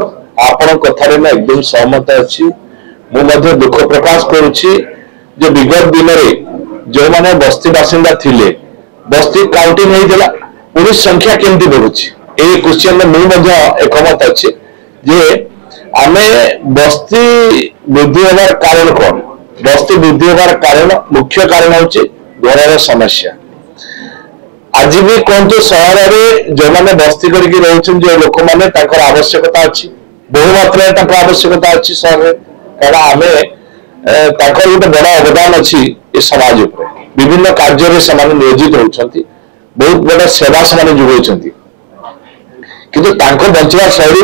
आपण कथारे मैं एकदम सहमत अच्छी मुझे दुख प्रकाश करुच्ची जो विगत दिन में जो मैंने बस्ती बासिंदा थिले बस्ती काउंटिंग होता पुलिस संख्या केमती बढ़ुची ये क्वेश्चन में मुझे एकमत अच्छी जे आमे बस्ती वृद्धि होवार कारण कौन बस्ती वृद्धि होवार कारण मुख्य कारण होची घर समस्या आज भी कहतु सहर में जो मैंने बस्ती करके रोचन जो लोक मैंने आवश्यकता अच्छी बहु मात्रा आवश्यकता अच्छी सहर कारण आम गोटे बड़ अवदान अच्छी ये समाज विभिन्न कार्य से नियोजित होती बहुत बड़ा सेवा से जोगाई किंतु बंचवा शैली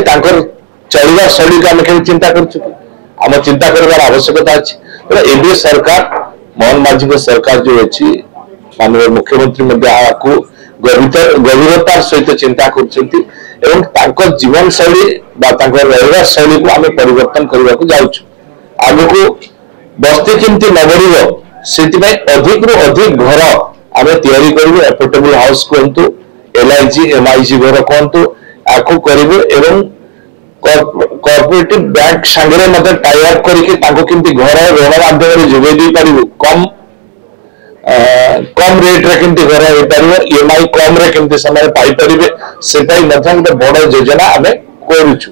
चलवा शैली को आम चिंता करम चिंता कर आवश्यकता अच्छी तो एबी सरकार मोहन माझी सरकार जो अच्छी माननीय मुख्यमंत्री गभीरतार सहित चिंता कर जीवन शैली रहा शैली को आम परिवर्तन करने को जाऊँ आग को बस्ती केमती न बढ़ से अधिक रु अधिक घर आम तैयारी एफोर्डेबल हाउस कहतु LIG MIG घर कहतु आपको करूँ एवं कोऑपरेटिव बैंक सांगे मत टाई अप करके घर ऋण माध्यम जोगे पारू कम कम रेट रे केमती घर हो पार EMI कम रे केमती समय पाई परिबे सेटाई मथन गोटे बड़ योजना आमे करूछु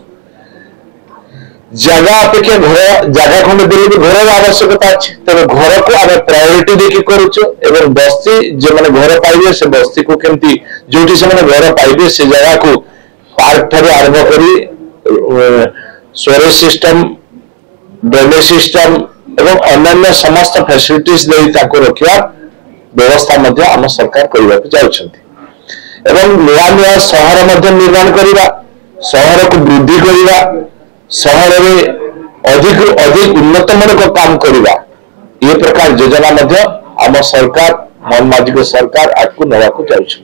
जगह अपेक्षा घर जगह खंड देले घर आवश्यकता अछि तबे घर को आमे प्रायोरिटी देके करूछु एवं बस्ती जे माने घर पाइबे से बस्ती को केमती जोटी से माने घर पाइबे से जगह को पार्क ठारे आरंभ करी स्टोरेज सिस्टम ड्रेनेज सिस्टम एवं अन्य समस्त फैसिलिटीज दे ताको रखिया व्यवस्था मध्य आम सरकार करने एवं नुआ नुआ सहर मध्य निर्माण करवा सहर को वृद्धि करवा सहर में अधिक अधिक उन्नतमूलक काम करवा ये प्रकार योजना मध्य आम सरकार मोहन माझी सरकार आपको नवा को जाउछथि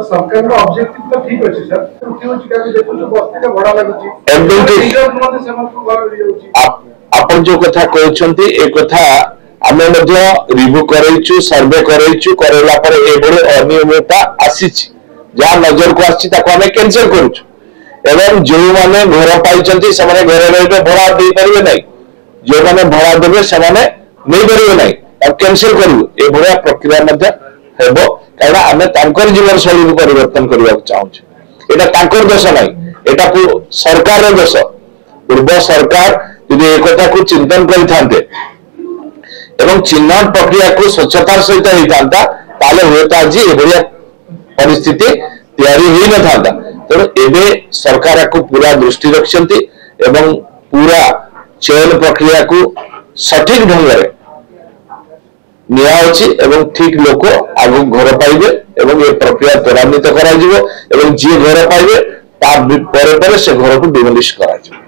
सरकार का ऑब्जेक्टिव तो ठीक अछि सर क्यों चिका भी देखो बस्ती का बड़ा लागुची आपण जो कथा कहउछन्ती ए कथा आमे मध्य रिव्यू करैछु सर्वे करैछु करैला पर ए बडे अनियमितता आसीछि जा नजर को आछि ताको आमे कैंसिल करूछु एवं जो माने घर पाइछन्ती से माने घर रहिबे भड़ा दे परिबे नै जो माने भड़ा देबे से माने नै परिबे नै अब कैंसिल करू ए बडा प्रक्रिया मध्य हेबो कारण आमे तांकर जीवन शैली को परिवर्तन करबा चाहूछु एटा तांकर दोष नै एटा सरकार रो दोष पूर्व सरकार यदि एक कथा को चिंतन करिथांते एवं चिन्हट प्रक्रिया को स्वच्छतार सहित होता ताले होता आज एभलिया परिस्थिति तैयारी होई न थांता तेणु एबे सरकार को पूरा दृष्टि रखिसंती एवं पूरा चयन प्रक्रिया को सठिक ढंग रे नियाउची एवं ठीक लोक आगु घर पाइबे एवं ये प्रक्रिया त्वरान्वित करा जिवो एवं जे घर पाइबे ता परे परे से घर को डिमोलिश करा जिवो।